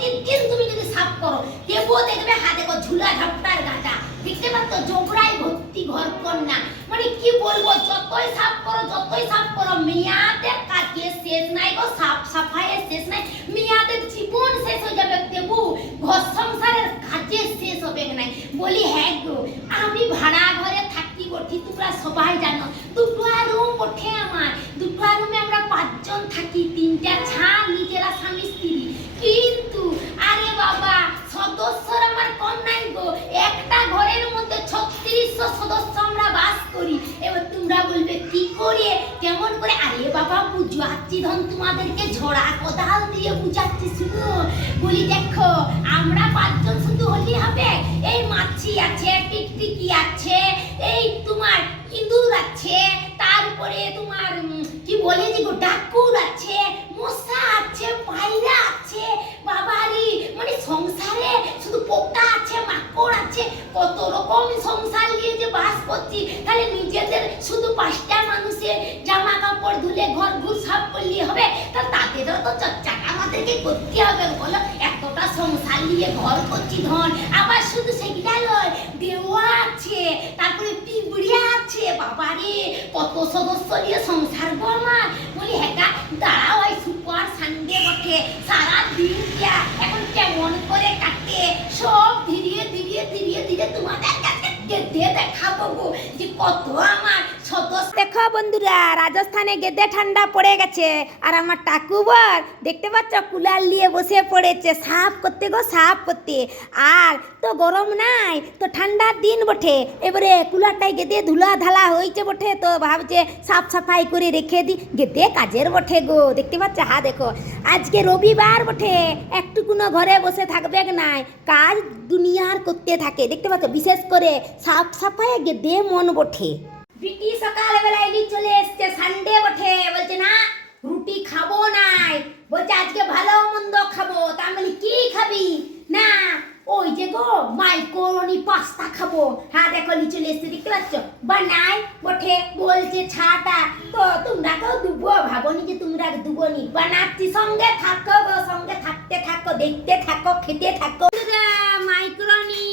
প্রতিদিন তুমি যদি সাফ করো, দেবো দেখবে হাতে কো ঝুলা ঝাপটার গাটা দেখতে পাচ্ছ জোবরাই ভর্তি ঘর কন্যা। মানে কি বলব, যতই সাফ করো, যতই সাফ করো, মেয়াদের কাজে শেষ নাই গো, সাফ সাফাইয়ের শেষ নাই। মেয়াদের জীবন শেষ হয়ে যাবে, দেবু। ঘর সংসারের কাজে শেষ হবে নাই। বলি হ্যাঁ গো, আমি ভাড়া ঘরে থাকি বটি, তোমরা সবাই জানো দুটো রুম ওঠে আমার দুটো রুমে আমরা পাঁচজন থাকি তিনটা ছাদ নিজেরা স্বামী স্ত্রী কিন্তু আরে বাবা সদস্যর আমার কম নাই গো একটা ঘরের মধ্যে ছত্রিশশো সদস্য আমরা বাস করি এবার তোমরা বলবে কি করে কেমন করে? আরে বাবা বুঝাচ্ছি ধন তোমাদেরকে ঝড়া কোদাল দিয়ে বুঝাচ্ছি শুনো বলি দেখো, আমরা পাঁচজন শুধু হলি হবে? এই মাছি আছে, টিকটিকি আছে, এই তোমার ইঁদুর আছে তারপরে তোমার কি বলে যে ডাকুর আছে, মশা আছে, পায়রা আছে, বাবারি মানে সংসারে শুধু পোকা আছে, মাকড় আছে, কত রকম সংসার নিয়ে যে বাস করছি। তাহলে নিজেদের শুধু পাঁচটা মানুষের জামা কাপড় ধুলে ঘর ঘুর সাফ করলে হবে তা তাদেরও তো চর্চাটা আমাদেরকে করতে হবে বলো? এতটা সংসার নিয়ে ঘর করছি ধন। আবার শুধু সেগুলা নয় দেওয়া আছে, তারপরে পিঁপড়িয়া আছে। বাবারে, কত সদস্য নিয়ে সংসার গো আমার বলি হ্যাঁ দাঁড়াও ওই সুপার সানডে বটে। সারা দিন দিয়া এখন কেমন করে কাটে? সব ধীরে ধীরে ধীরে ধীরে তোমাদের কাছে দেখাবো যে কত আমার দেখো বন্ধুরা, রাজস্থানে গেদে ঠান্ডা পড়ে গেছে। আর আমার টাকুবর দেখতে পাচ্ছ, কুলার নিয়ে বসে পড়েছে। সাফ করতে গো, সাফ করতে। আর তো গরম নাই, তো ঠান্ডার দিন বটে। এবারে কুলারটাই গেদে ধুলা ধালা হয়েছে বটে, তো ভাবছে সাফ সাফাই করে রেখে দি। গেদে কাজের বটে গো, দেখতে পাচ্ছ? হা, দেখো। আজকে রবিবার বটে, একটুকুনো ঘরে বসে থাকবে নাই? কাজ দুনিয়ার করতে থাকে, দেখতে পাচ্ছ? বিশেষ করে সাফ সাফাই গেদে মন বটে। বিটি সকালবেলা এলি চলে এসছে সানডে বটে। বলছে, না, রুটি খাব নাই। বলছে, আজকে ভালো মন্দ খাব। তা আমি কি খাবি? না, ওই যে গো, মাইকোরনি পাস্তা খাব। হ্যাঁ দেখো চলে এসছে, দেখতে পাচ্ছ? বানাই বটে, বলছে, ছাটা। তো তোমরা কেউ দুবো, ভাবনি যে তোমরা দুবো নি বানাচ্ছি, সঙ্গে থাকো গো, সঙ্গে থাকতে থাকো, দেখতে থাকো, খেতে থাকো। মাইক্রোনি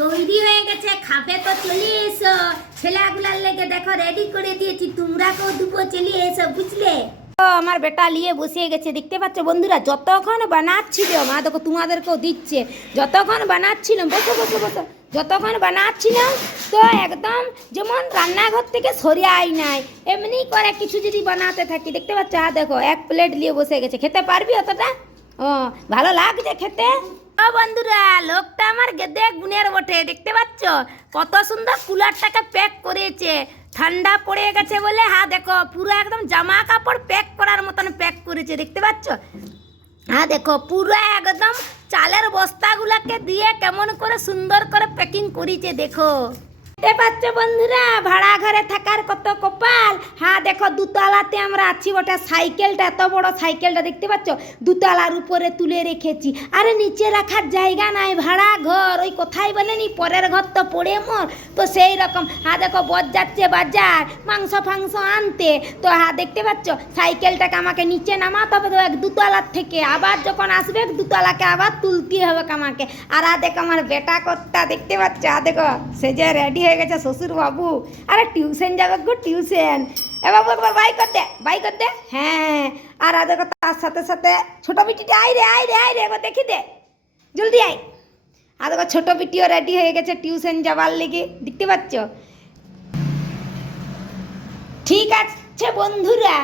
তৈরি হয়ে গেছে, খাবে তো চলে এসো। ছেলেগুলার দেখো রেডি করে দিয়েছি। তোমরা কেউ দুবো চলে এসো বুঝলে? আমার বেটা নিয়ে বসে গেছে দেখতে পাচ্ছ বন্ধুরা? যতক্ষণ বানাচ্ছিল মা দেখো তোমাদেরকেও দিচ্ছে। যতক্ষণ বানাচ্ছিল বসো বসো বসো। যতক্ষণ বানাচ্ছিলাম তো একদম যেমন রান্নাঘর থেকে সরে আই নাই। এমনি করে কিছু যদি বানাতে থাকি দেখতে পাচ্ছ? হ্যাঁ দেখো এক প্লেট নিয়ে বসে গেছে। খেতে পারবি অতটা? ও ভালো লাগছে খেতে? ও বন্ধুরা লোকটা আমার গেদে গুণের বটে, দেখতে পাচ্ছ? কত সুন্দর কুলারটাকে প্যাক করেছে। ঠান্ডা পড়ে গেছে বলে হা দেখো, পুরো একদম জামা কাপড় প্যাক করার মতন প্যাক করেছে, দেখতে পাচ্ছ? হ্যাঁ দেখো, পুরো একদম চালের বস্তাগুলাকে দিয়ে কেমন করে সুন্দর করে প্যাকিং করেছে, দেখো। দেখতে পাচ্ছ বন্ধুরা, ভাড়া ঘরে থাকার কত কপাল। হ্যাঁ দেখো, দুতলাতে আমরা আছি ওটা সাইকেলটা, এত বড় সাইকেলটা দেখতে পাচ্ছ? দুতলার উপরে তুলে রেখেছি। আরে, নিচে রাখার জায়গা নাই, ভাড়া ঘর। ওই কোথায় বলেনি, পরের ঘর তো পড়ে মোর। তো সেই রকম হ্যাঁ দেখো বজ যাচ্ছে বাজার, মাংস ফাংস আনতে। তো হ্যাঁ দেখতে পাচ্ছ? সাইকেলটাকে আমাকে নিচে নামাতে হবে, তো এক দুতলার থেকে। আবার যখন আসবে দুতলাকে আবার তুলতে হবে আমাকে। আর আ দেখো, আমার বেটা কর্তা দেখতে পাচ্ছ? আ দেখো, সে যে রেডি হয়ে গেছে শ্বশুর বাবু আরে টিউশন যাবে গো টিউশন এ বাবু একবার বাই কর দে বাই কর দে হ্যাঁ। আর আ দেখো তার সাথে সাথে ছোট বিটিটা আই রে আই রে আই রে, একবার দেখি দে। জলদি আয়। আর দেখো ছোট বিটিও রেডি হয়ে গেছে টিউশন যাবার লেগে। দেখতে পাচ্ছ? ঠিক আছে বন্ধুরা,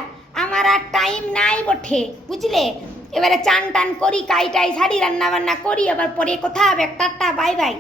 আমার আর টাইম নাই বটে, বুঝলে? এবারে চান টান করি, কাই টাই শাড়ি রান্না বান্না করি আবার পরে কথা হবে, টাটা বাই বাই